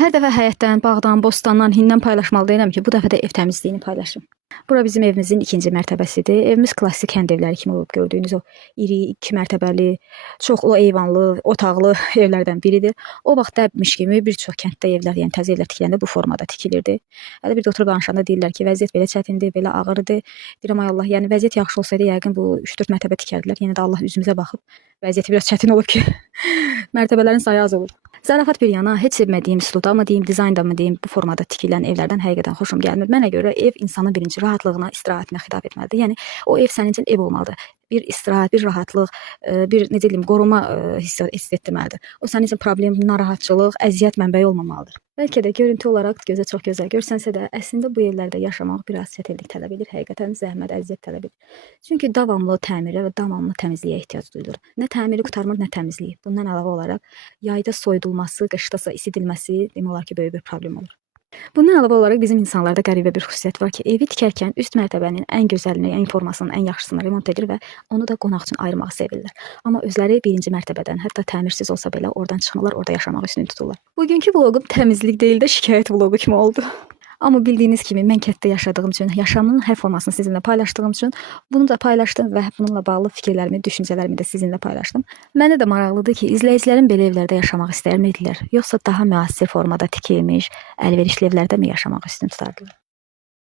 Hər dəfə həyətdən, bağdan, bostandan, hindən paylaşmalı deyiləm ki, bu dəfə də ev təmizliyini paylaşım. Bura bizim evimizin 2-ci mərtəbəsidir. Evimiz klassik kənd evləri kimi olub gördüyünüz o iri 2 mərtəbəli, çoxlu eyvanlı, otaqlı evlərdən biridir. O vaxt dəbmiş kimi bir çox kənddə evlər, yəni təzə evlər tikiləndə bu formada tikilirdi. Hələ bir də oturub danışanda deyirlər ki, vəziyyət belə çətindir, belə ağırdır. Deyirəm ay Allah, yəni vəziyyət yaxşı olsaydı yəqin bu 3-4 mərtəbə tikərdilər. Yenə də Allah üzümüzə baxıb vəziyyəti biraz çətin olub ki, mərtəbələrin sayı az olur. Zarafat bir yana, heç sevmədiyim üslubda mı deyim, dizaynda mı deyim, bu formada tikilən evlərdən həqiqətən xoşum gəlmir. Mənə görə ev insanın birinci rahatlığına, istirahətinə xitab etməlidir. Yəni o ev sənin üçün ev olmalıdır. Bir istirahət, bir rahatlıq, bir necə deyim, qoruma hiss etdirməlidir. O sənin üçün problem, narahatçılıq, əziyyət mənbəyi olmamalıdır. Bəlkə də görüntü olaraq gözə çox gözəl görsənsə də, əslində bu evlərdə yaşamaq biraz çətinlik tələb edir, həqiqətən zəhmət, əziyyət tələb edir. Çünki davamlı təmirə və davamlı təmizliyə ehtiyac duyulur. Nə təmiri qurtarmır, nə təmizliyi. Bundan əlavə olaraq yayda soyudulması, qışdasa isidilməsi demək olar ki, böyük bir problem olur. Bundan əlavə olaraq bizim insanlarda qəribə bir xüsusiyyət var ki, evi tikərkən üst mərtəbənin ən gözəlini, ən formasının, ən yaxşısını remont edir və onu da qonaq üçün ayırmağı sevirlər. Amma özləri birinci mərtəbədən, hətta təmirsiz olsa belə oradan çıxmalar, orada yaşamağı üstün tuturlar. Bugünkü vloqum təmizlik deyil də şikayət vloqu kimi oldu. Amma bildiyiniz kimi mən kənddə yaşadığım üçün, yaşamın hər formasını sizinlə paylaşdığım üçün bunu da paylaşdım və bununla bağlı fikirlərimi, düşüncələrimi də sizinlə paylaşdım. Mənə də maraqlıdır ki, izləyicilərim belə evlərdə yaşamaq istərmiydilər, yoxsa daha müasir formada tikilmiş, əlverişli evlərdə mi yaşamaq üstün tutardılar?